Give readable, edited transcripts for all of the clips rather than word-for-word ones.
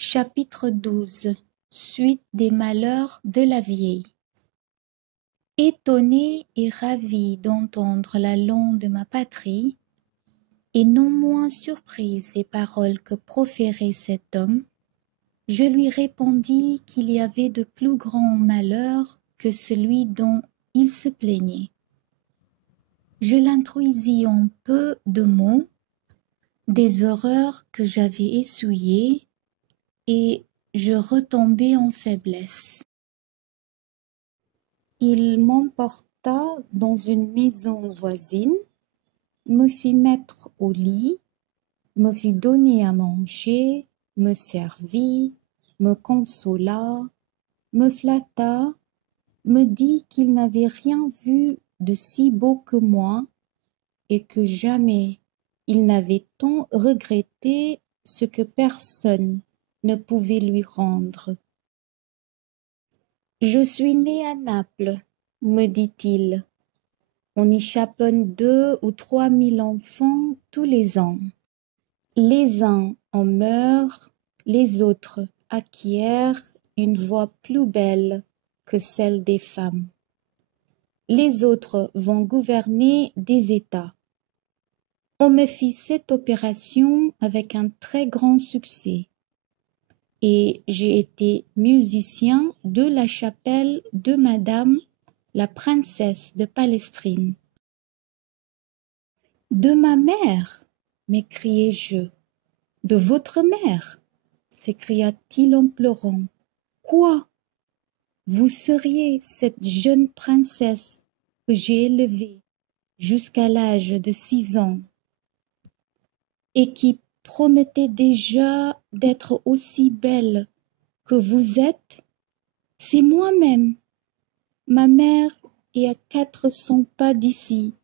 Chapitre 12. Suite des malheurs de la vieille. Étonnée et ravie d'entendre la langue de ma patrie, et non moins surprise des paroles que proférait cet homme, je lui répondis qu'il y avait de plus grands malheurs que celui dont il se plaignait. Je l'instruisis en peu de mots des horreurs que j'avais essuyées, et je retombai en faiblesse. Il m'emporta dans une maison voisine, me fit mettre au lit, me fit donner à manger, me servit, me consola, me flatta, me dit qu'il n'avait rien vu de si beau que moi et que jamais il n'avait tant regretté ce que personne ne pouvait lui rendre. Je suis né à Naples, me dit-il. On y chaponne 2 ou 3 000 enfants tous les ans. Les uns en meurent, les autres acquièrent une voix plus belle que celle des femmes. Les autres vont gouverner des États. On me fit cette opération avec un très grand succès, et j'ai été musicien de la chapelle de Madame la princesse de Palestrine. De ma mère, m'écriai-je. De votre mère, s'écria-t-il en pleurant. Quoi? Vous seriez cette jeune princesse que j'ai élevée jusqu'à l'âge de 6 ans et qui promettait déjà d'être aussi belle que vous êtes? C'est moi-même. Ma mère est à 400 pas d'ici,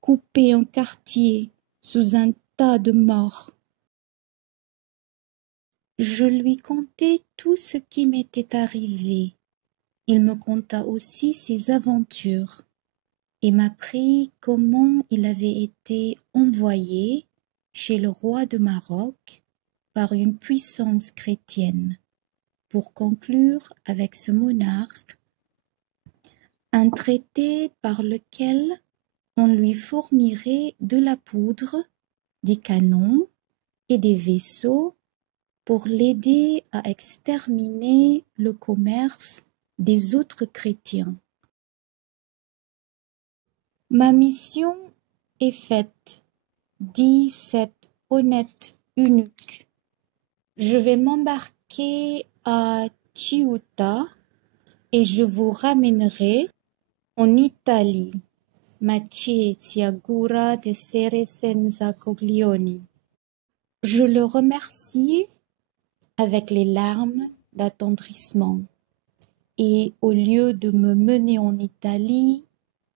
coupée en quartiers sous un tas de morts. Je lui contai tout ce qui m'était arrivé. Il me conta aussi ses aventures et m'apprit comment il avait été envoyé chez le roi de Maroc par une puissance chrétienne pour conclure avec ce monarque un traité par lequel on lui fournirait de la poudre, des canons et des vaisseaux pour l'aider à exterminer le commerce des autres chrétiens. Ma mission est faite, dit cet honnête eunuque. Je vais m'embarquer à Ceuta et je vous ramènerai en Italie. Mace si augura d'essere senza coglioni. Je le remerciai avec les larmes d'attendrissement, et au lieu de me mener en Italie,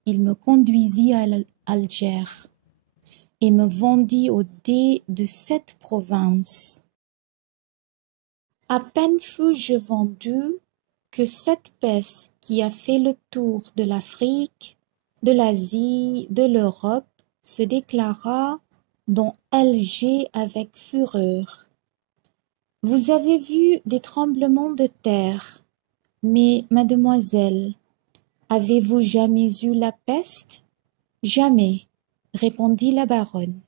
il me conduisit à Alger et me vendit au dé de cette province. À peine fus-je vendu que cette peste qui a fait le tour de l'Afrique, de l'Asie, de l'Europe, se déclara dans Alger avec fureur. Vous avez vu des tremblements de terre, mais mademoiselle, avez-vous jamais eu la peste? Jamais, répondit la baronne.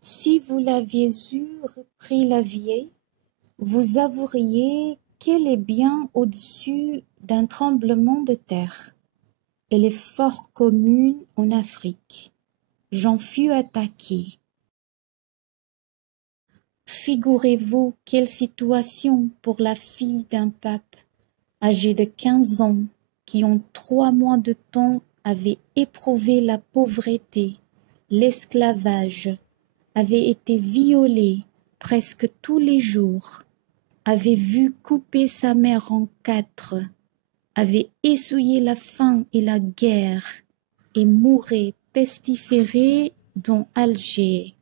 Si vous l'aviez eue, reprit la vieille, vous avoueriez qu'elle est bien au-dessus d'un tremblement de terre. Elle est fort commune en Afrique. J'en fus attaquée. Figurez-vous quelle situation pour la fille d'un pape, âgée de 15 ans, qui en 3 mois de temps avait éprouvé la pauvreté, l'esclavage, avait été violée presque tous les jours, avait vu couper sa mère en 4, avait essuyé la faim et la guerre, et mourait pestiférée dans Alger.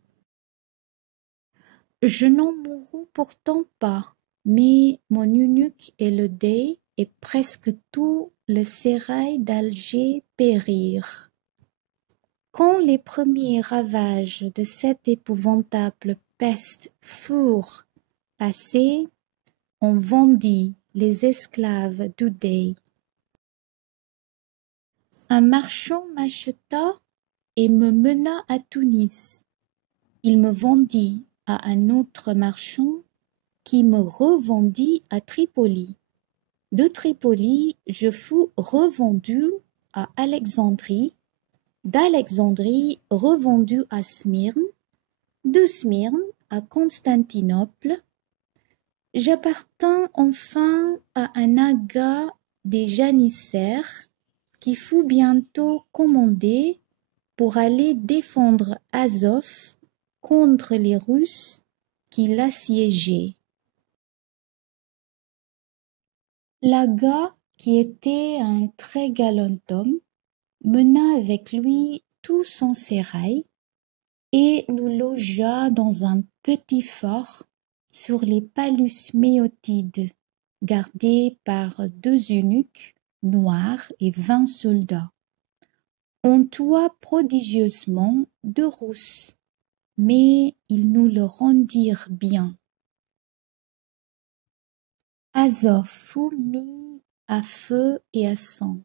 Je n'en mourus pourtant pas, mais mon eunuque et le dey et presque tout le sérail d'Alger périrent. Quand les premiers ravages de cette épouvantable peste furent passé, on vendit les esclaves d'Oudey. Un marchand m'acheta et me mena à Tunis. Il me vendit à un autre marchand qui me revendit à Tripoli. De Tripoli, je fus revendu à Alexandrie, d'Alexandrie revendu à Smyrne, de Smyrne à Constantinople. J'appartins enfin à un aga des janissaires qui fut bientôt commandé pour aller défendre Azov contre les Russes qui l'assiégeaient. L'aga, qui était un très galant homme, mena avec lui tout son sérail et nous logea dans un petit fort sur les Palus Méotides, gardé par 2 eunuques noirs et 20 soldats. On tua prodigieusement 2 Russes, mais ils nous le rendirent bien. Azov fut mis à feu et à sang,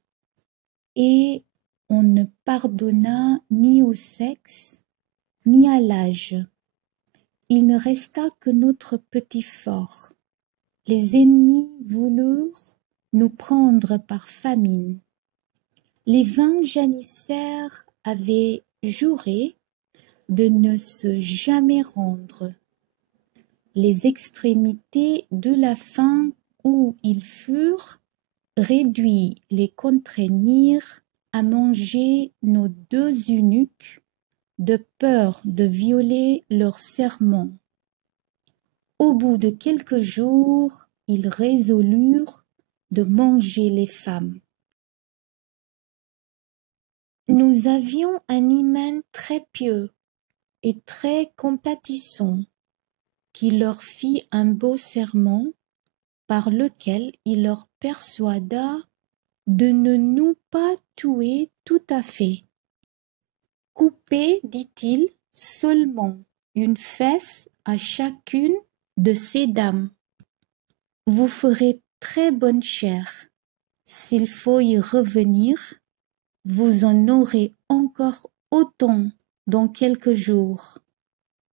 et on ne pardonna ni au sexe, ni à l'âge. Il ne resta que notre petit fort. Les ennemis voulurent nous prendre par famine. Les 20 janissaires avaient juré de ne se jamais rendre. Les extrémités de la faim où ils furent réduits les contraignirent à manger nos 2 eunuques de peur de violer leur serment. Au bout de quelques jours, ils résolurent de manger les femmes. Nous avions un hymen très pieux et très compatissant, qui leur fit un beau serment par lequel il leur persuada de ne nous pas tuer tout à fait. Coupez, dit-il, seulement une fesse à chacune de ces dames. Vous ferez très bonne chère. S'il faut y revenir, vous en aurez encore autant dans quelques jours.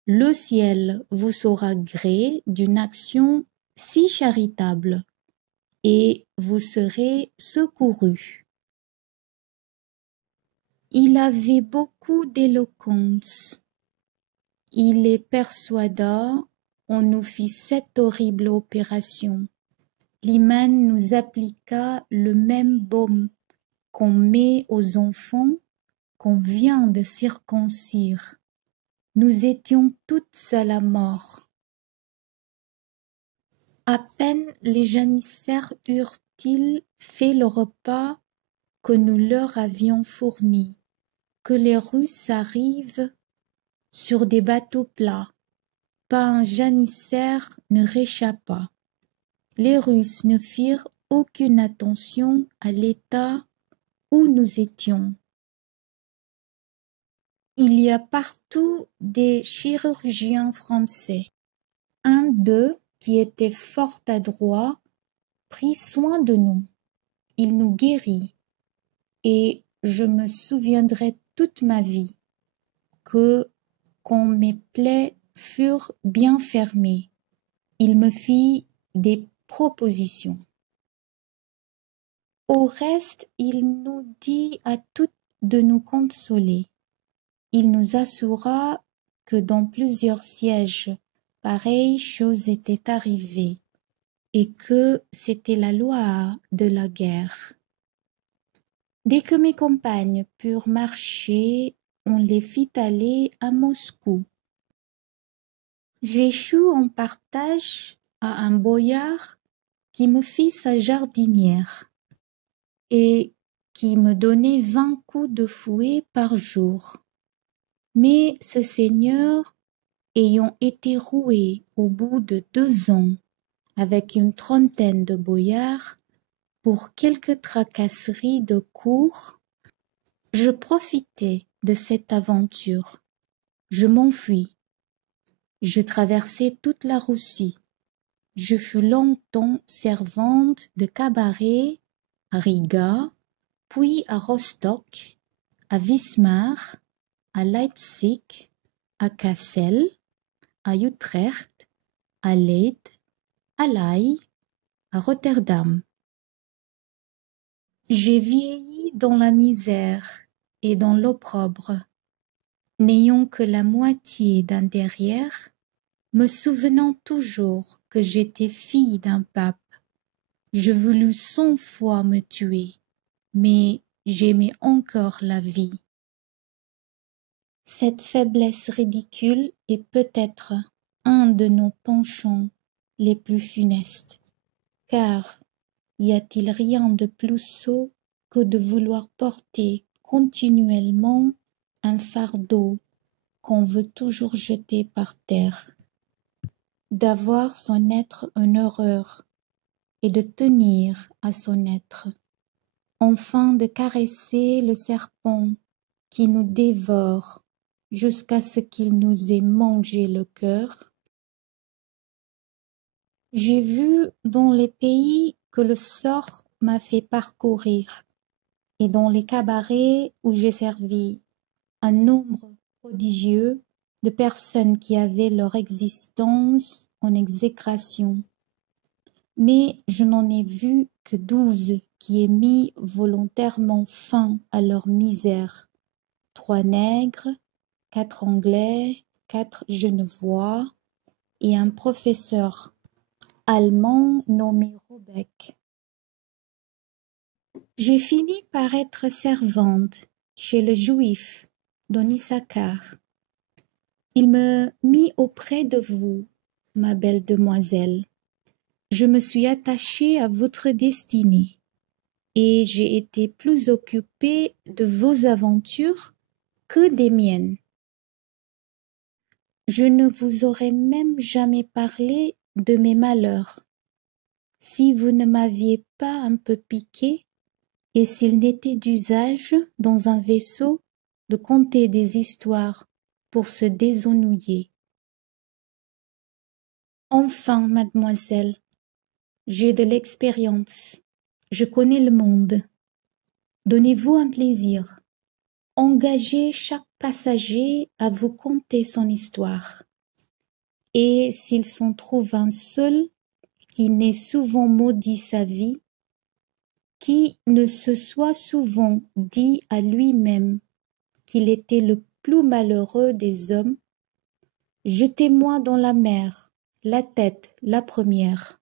Le ciel vous saura gré d'une action si charitable, et vous serez secourus. Il avait beaucoup d'éloquence. Il les persuada, on nous fit cette horrible opération. L'hymen nous appliqua le même baume qu'on met aux enfants qu'on vient de circoncire. Nous étions toutes à la mort. À peine les janissaires eurent-ils fait le repas que nous leur avions fourni, que les Russes arrivent sur des bateaux plats. Pas un janissaire ne réchappa. Les Russes ne firent aucune attention à l'état où nous étions. Il y a partout des chirurgiens français. Un d'eux, qui était fort adroit, prit soin de nous. Il nous guérit, et je me souviendrai toute ma vie quand mes plaies furent bien fermées. Il me fit des propositions. Au reste, il nous dit à toutes de nous consoler. Il nous assura que dans plusieurs sièges, pareille chose était arrivée, et que c'était la loi de la guerre. Dès que mes compagnes purent marcher, on les fit aller à Moscou. J'échus en partage à un boyard qui me fit sa jardinière et qui me donnait 20 coups de fouet par jour. Mais ce seigneur, ayant été roué au bout de 2 ans avec une trentaine de boyards pour quelques tracasseries de cour, je profitai de cette aventure. Je m'enfuis. Je traversai toute la Russie. Je fus longtemps servante de cabaret à Riga, puis à Rostock, à Wismar, à Leipzig, à Kassel, à Utrecht, à Leyde, à l'Aï, à Rotterdam. J'ai vieilli dans la misère et dans l'opprobre, n'ayant que la moitié d'un derrière, me souvenant toujours que j'étais fille d'un pape. Je voulus 100 fois me tuer, mais j'aimais encore la vie. Cette faiblesse ridicule est peut-être un de nos penchants les plus funestes, car y a-t-il rien de plus sot que de vouloir porter continuellement un fardeau qu'on veut toujours jeter par terre, d'avoir son être une horreur et de tenir à son être, enfin de caresser le serpent qui nous dévore jusqu'à ce qu'il nous ait mangé le cœur? J'ai vu dans les pays que le sort m'a fait parcourir et dans les cabarets où j'ai servi un nombre prodigieux de personnes qui avaient leur existence en exécration. Mais je n'en ai vu que 12 qui aient mis volontairement fin à leur misère. 3 nègres, 4 Anglais, 4 Genevois et un professeur allemand nommé Robeck. J'ai fini par être servante chez le juif Don Issachar. Il me mit auprès de vous, ma belle demoiselle. Je me suis attachée à votre destinée et j'ai été plus occupée de vos aventures que des miennes. Je ne vous aurais même jamais parlé de mes malheurs, si vous ne m'aviez pas un peu piqué et s'il n'était d'usage dans un vaisseau de conter des histoires pour se désennuyer. Enfin, mademoiselle, j'ai de l'expérience, je connais le monde. Donnez-vous un plaisir. Engagez chaque passager à vous conter son histoire. Et s'il s'en trouve un seul qui n'ait souvent maudit sa vie, qui ne se soit souvent dit à lui-même qu'il était le plus malheureux des hommes, jetez-moi dans la mer, la tête la première.